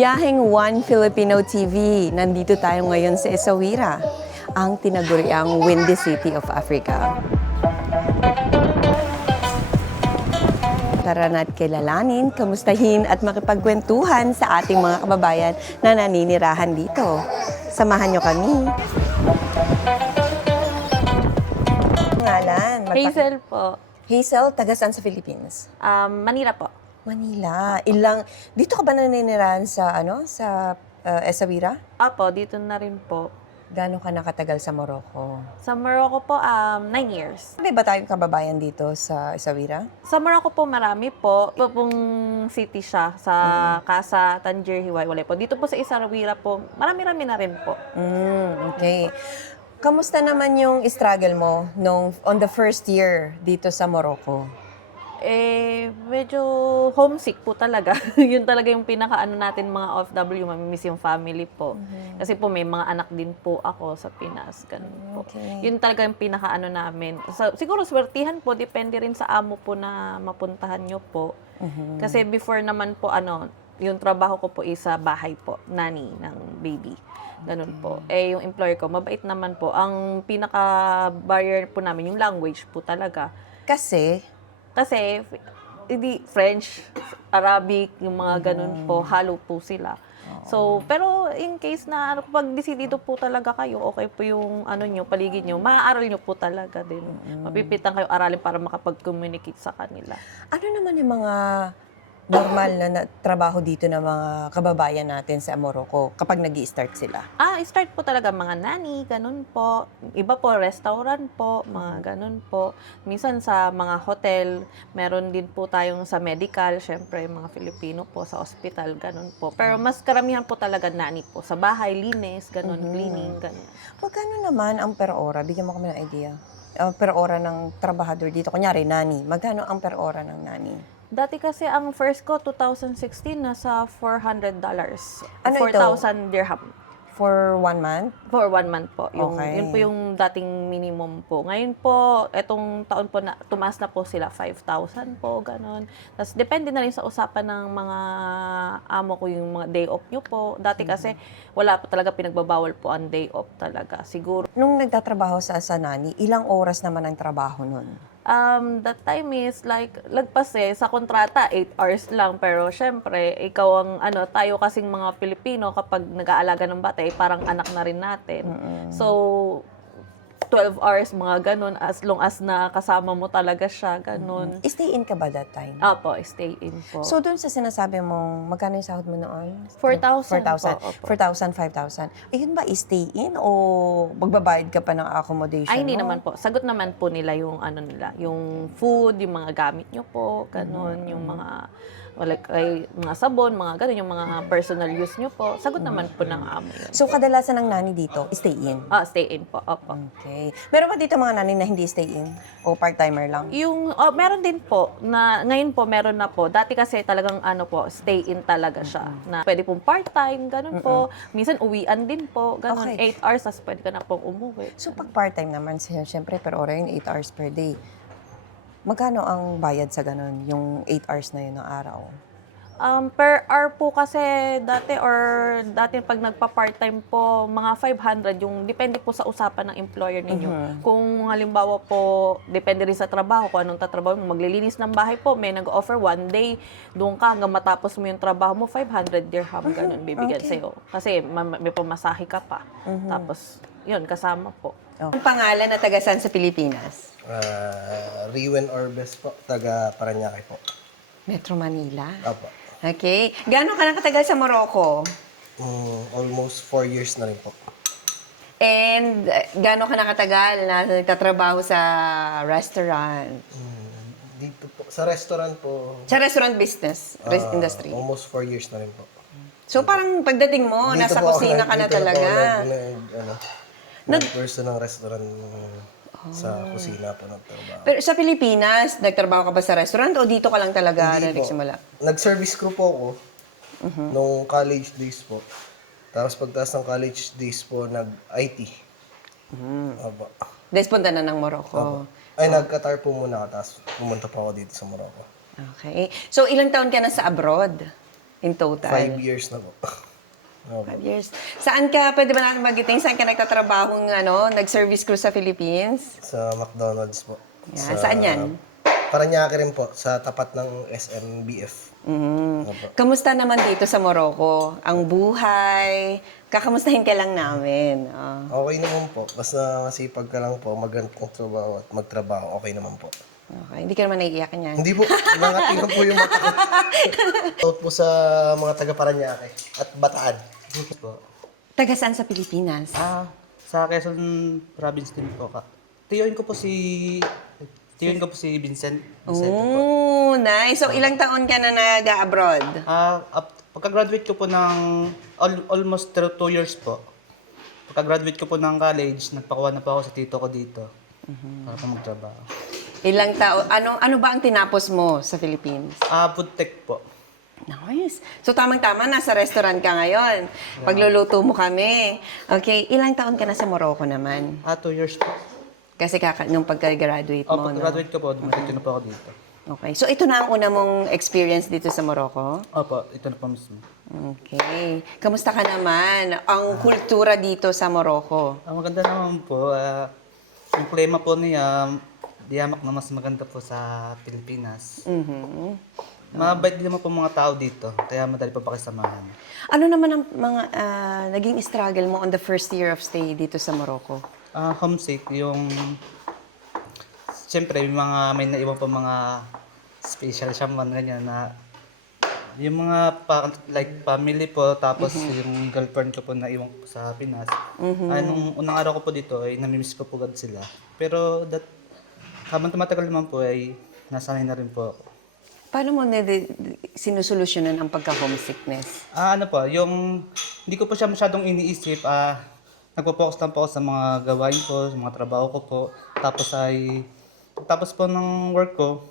Biyaheng One Filipino TV. Nandito tayo ngayon sa Essaouira, ang tinaguriang Windy City of Africa. Tara na't kilalanin, kamustahin at makipagkwentuhan sa ating mga kababayan na naninirahan dito. Samahan nyo kami. Ngalan? Hazel po. Hazel, taga saan sa Philippines? Manila po. Manila. Dito ka ba naninirahan sa Essaouira? Apo, dito na rin po. Gaano ka nakatagal sa Morocco? Sa Morocco po, 9 years. May ba tayong kababayan dito sa Essaouira? Sa Morocco po, marami po. Iba pong city siya sa Casa, Tangier, Hiwalay po. Dito po sa Essaouira po, marami-rami na rin po. Okay. Kamusta naman yung struggle mo on the first year dito sa Morocco? Medyo homesick po talaga. Yun talaga yung pinaka-ano natin mga OFW, mamimiss yung family po. Kasi po may mga anak din po ako sa Pinas. Ganun po. Okay. Yun talaga yung pinaka-ano namin. Siguro swertihan po, depende rin sa amo po na mapuntahan nyo po. Kasi before naman po, yung trabaho ko po is sa bahay po, nanny ng baby. Ganun po. Yung employer ko, mabait naman po. Ang pinaka-barrier po namin, yung language po talaga. Kasi Hindi French, Arabic, yung mga ganun po, halo po sila. So, pero in case na pag desidido po talaga kayo, okay po yung nyo, paligid nyo, maaaral nyo po talaga din. Mapipitan kayo aralin para makapag-communicate sa kanila. ano naman yung mga normal na trabaho dito ng mga kababayan natin sa Morocco kapag nag-i-start sila? Start po talaga mga nanny, ganun po. Iba po, restaurant po, mga ganun po. Minsan sa mga hotel, meron din po tayong sa medical, syempre mga Filipino po, sa hospital, ganun po. Pero mas karamihan po talaga nanny po. Sa bahay, linis, ganun, cleaning, ganun. Magkano naman ang per ora? Bigyan mo kami ng idea. Per ora ng trabahador dito. Kunyari, nani. Magkano ang per ora ng nani? Dati kasi ang first ko, 2016, nasa $400. Ano ito? 4,000 dirham. For 1 month? For 1 month po. Okay. Yun po yung dating minimum po. Ngayon po, etong taon po, tumaas na po sila, 5,000 po, ganun. Tapos, depende na rin sa usapan ng mga amo ko yung mga day off nyo po. Dati kasi, wala po talaga pinagbabawal po ang day off talaga. Siguro, Nung nagtatrabaho sa nani, ilang oras naman ang trabaho nun? that time is like, lagpas sa kontrata, 8 hours lang. Pero syempre, ikaw ang, tayo kasing mga Pilipino, kapag nag-aalaga ng bata, parang anak na rin natin. So, 12 hours, mga ganun, as long as na kasama mo talaga siya, ganun. Stay in ka ba that time? Apo, stay in po. So, doon sa sinasabi mong, magkano yung sahod mo noon? 4,000 4,000. po, opo. 4,000, 5,000. Ayun ba, stay in o magbabayad ka pa ng accommodation Ay, hindi mo? naman po. Sagot naman po nila yung yung food, yung mga gamit nyo po, ganun, yung mga mga sabon, mga ganun, yung mga personal use nyo po. Sagot naman po ng amo yun. So, kadalasan ng nani dito, stay in? Stay in po, opo. Okay. Meron ba dito mga nani na hindi stay in? O part-timer lang? Yung, meron din po, na ngayon po meron na po. Dati kasi talagang stay in talaga siya. Na pwede pong part-time, ganun po. Minsan uwian din po, ganun. Okay. 8 hours, tas pwede ka na pong umuwi. So, pag part-time naman, siyempre, per ora yun, 8 hours per day. Magkano ang bayad sa ganun, yung 8 hours na yun ng araw? Per hour po kasi dati pag nagpa-part-time po, mga 500 yung depende po sa usapan ng employer ninyo. Kung halimbawa po, depende rin sa trabaho, kung anong tatrabaho mo, maglilinis ng bahay po, may nag-offer 1 day, doon ka hanggang matapos mo yung trabaho mo, 500 dirham, ganun bibigyan sa'yo. Kasi may pamasahe ka pa. Tapos, yun, kasama po. Ang pangalan na taga saan sa Pilipinas? Riwen Orbes po, taga Parañaque po. Metro Manila. Opo. Okay. Gaano ka nakatagal sa Morocco? Almost 4 years na rin po. And gaano ka nakatagal na nagtatrabaho sa restaurant? Dito po, sa restaurant po, Sa restaurant business, industry. almost 4 years na rin po. So parang pagdating mo, Dito nasa po ako kusina ka na dito po talaga. nag-person ng restaurant sa kusina po nagtrabaho. Pero sa Pilipinas, nagtrabaho ka ba sa restaurant o dito ka lang talaga Hindi po. nagsimula? Nag-service crew po ako nung college days po. Tapos pagtaas ng college days po, nag-IT. Opo. Dahil punta na ng Morocco. Ay, nag-Qatar po muna, tapos pumunta pa ako dito sa Morocco. Okay. So ilang taon ka na sa abroad? In total? 5 years na po. Opo. 5 years. Saan ka, pwede ba natin magiting, saan ka nagtatrabaho nag-service crew sa Philippines? Sa McDonald's po. Yan. Saan yan? Paranaque rin po, sa tapat ng SMBF. Opo. Kamusta naman dito sa Morocco? Ang buhay? Kakamustahin ka lang namin. Okay naman po. Basta masipag ka lang po, magandang trabaho at magtrabaho. Okay naman po. Okay. Hindi ka naman naiiyak niyan. Hindi po. Nangatingan po yung mata ko. Out po sa mga taga Paranaque at Bataan. Po. Taga saan sa Pilipinas? Sa Quezon Province din po ka. Tiyuhin ko po si Vincent. Vincent po. Oh, nice. So, ilang taon ka na nag-abroad? Pagka-graduate ko po ng almost 2 years po. Pagka-graduate ko po ng college, nagpakuha na po ako sa tito ko dito. Para po magtrabaho. Ilang taon? Ano ba ang tinapos mo sa Philippines? Food tech po. Nice. So, tamang-tama, nasa restaurant ka ngayon. Pagluluto mo kami. Okay, ilang taon ka na sa Morocco naman? 2 years po. Kasi nung pagka-graduate mo, no? Pagka-graduate ko po, dumating na po ako dito. Okay. So, ito na ang una mong experience dito sa Morocco? Opo, ito na po mismo. Okay. Kamusta ka naman? Ang kultura dito sa Morocco? Ang maganda naman po, yung klima po niya, diyamak na mas maganda po sa Pilipinas. Mabait din naman po mga tao dito, kaya madali po pakisamahan. Ano naman ang mga naging struggle mo on the first year of stay dito sa Morocco? Homesick, yung... Siyempre, may naiwan po mga special shaman, ganyan na... Yung mga like family po, tapos yung girlfriend ko po naiwan po sa Pinas. Nung unang araw ko po dito, ay namimiss ko po agad sila. Pero habang tumatagal naman po, ay nasanay na rin po ako. Paano mo sinusolusyonan ang pagka-homesickness? Ano po, yung hindi ko po siya masyadong iniisip, nagpo-focus lang po ako sa mga gawain ko, sa mga trabaho ko po. Tapos po ng work ko,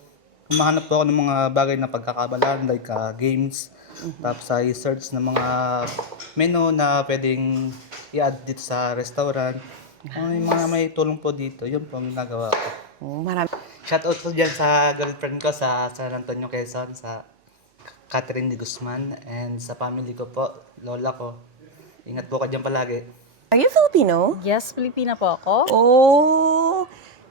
humahanap po ako ng mga bagay na pagkakabalan, like games. Tapos ay search ng mga menu na pwedeng i-add dito sa restaurant. Yung mga may tulong po dito, yun po ang ginagawa ko. Oh, marami. Shoutout po dyan sa girlfriend ko sa San Antonio, Quezon, sa Catherine de Guzman, and sa family ko po, lola ko. Ingat po ka dyan palagi. Are you Filipino? Yes, Pilipina po ako. Oh!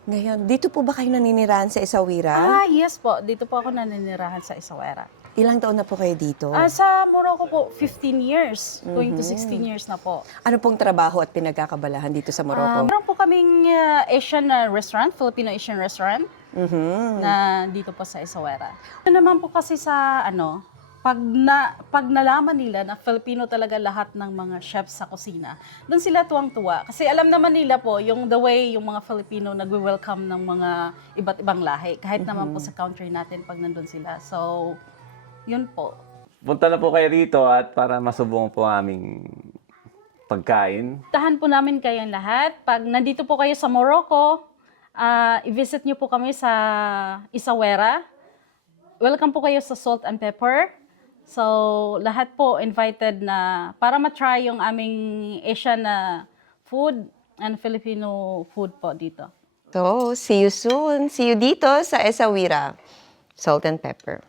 Ngayon, dito po ba kayo naninirahan sa Essaouira? Yes po. Dito po ako naninirahan sa Essaouira. Ilang taon na po kayo dito? Sa Morocco po, 15 years. Going to 16 years na po. Ano pong trabaho at pinagkakabalahan dito sa Morocco? Meron po kaming Asian restaurant, Filipino Asian restaurant, na dito po sa Essaouira. Ano naman po kasi sa pag nalaman nila na Filipino talaga lahat ng mga chefs sa kusina, doon sila tuwang-tuwa. Kasi alam naman nila po, yung the way yung mga Filipino nagwe-welcome ng mga iba't ibang lahi. Kahit naman po sa country natin pag nandun sila. So, yun po. Punta na po kayo rito at para masubong po aming pagkain. Tahan po namin kayong lahat. Pag nandito po kayo sa Morocco, i-visit nyo po kami sa Essaouira. Welcome po kayo sa Salt and Pepper. So, lahat po invited na para matry yung aming Asian food and Filipino food po dito. So, see you soon. See you dito sa Essaouira. Salt and Pepper.